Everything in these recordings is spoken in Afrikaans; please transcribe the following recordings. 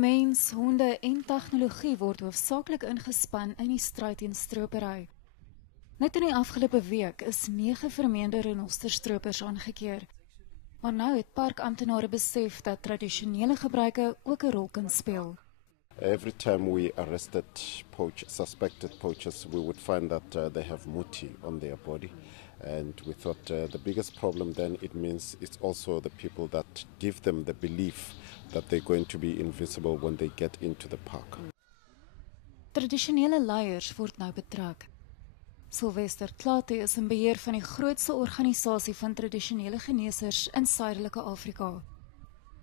Mens, honde en tegnologie word hoofsaaklik ingespan in die stryd teen stropery. Net in die afgelope week is 9 vermeende renosterstropers aangekeer. Maar nou het parkamptenare besef dat tradisionele gebruike ook 'n rol kan speel. Every time we arrested suspected poachers, we would find that they have muti on their body. And we thought the biggest problem then it means it's also the people that give them the belief that they're going to be invisible when they get into the park. Tradisionele leiers word nou betrek. Sylvester Tlate is in beheer van die grootste organisasie van tradisionele geneesers in Suidelike Afrika.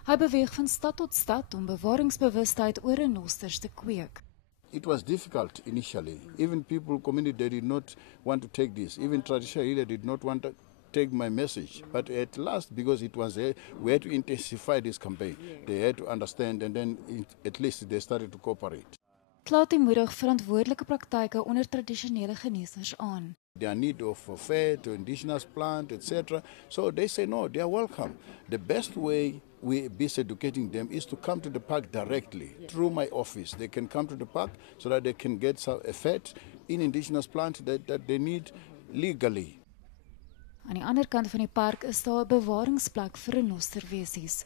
Hy beweeg van stad tot stad om bewaringsbewustheid oor renosters te kweek. It was difficult initially. Even people, community, they did not want to take this. Even traditional healer did not want to take my message. But at last, because it was we had to intensify this campaign. They had to understand, and then at least they started to cooperate. Tlate moedig verantwoordelike praktyke onder tradisionele geneesers aan. Their need of fat, indigenous plant, etc. So they say no, they are welcome. The best way we be educating them is to come to the park directly through my office. They can come to the park so that they can get some fat in indigenous plant that they need legally. Aan die ander kant van die park is daar 'n bewaringsplek vir renosterwesies.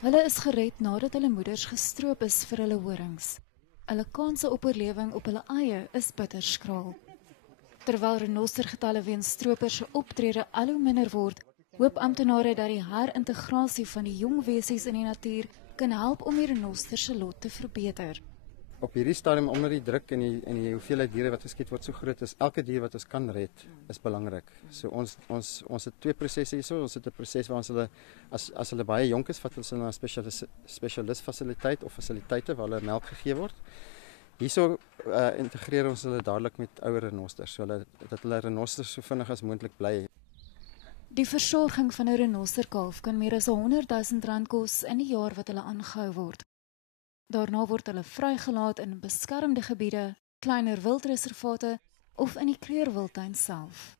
Hulle is gered nadat hulle moeders gestroop is vir hulle horings. Hulle kanse op oorlewing op hulle eie is bitter skraal. Terwyl renostergetalle weens stropers se optrede al hoe minder word, hoop amptenare dat die herintegrasie van die jong wesies in die natuur kan help om die renoster se lot te verbeter. Op hierdie stadium, omdat die druk en die hoeveelheid diere wat geskiet word so groot is, elke dier wat ons kan red is belangrik. So ons het twee prosesse hierso. Ons het 'n proses waar ons hulle as hulle baie jonk is, vat ons hulle na 'n spesialis fasiliteit of fasiliteite waar hulle melk gegee word. Hierso integreer ons hulle dadelik met ouer renosters, so dat hulle renosters so vinnig as moontlik bly. Die versorging van 'n renosterkalf kan meer as R100,000 kos in die jaar wat hulle aangehou word. Daarna word hulle vrygelaat in beskermde gebiede, kleiner wildreservate of in die Kreerwildtuin self.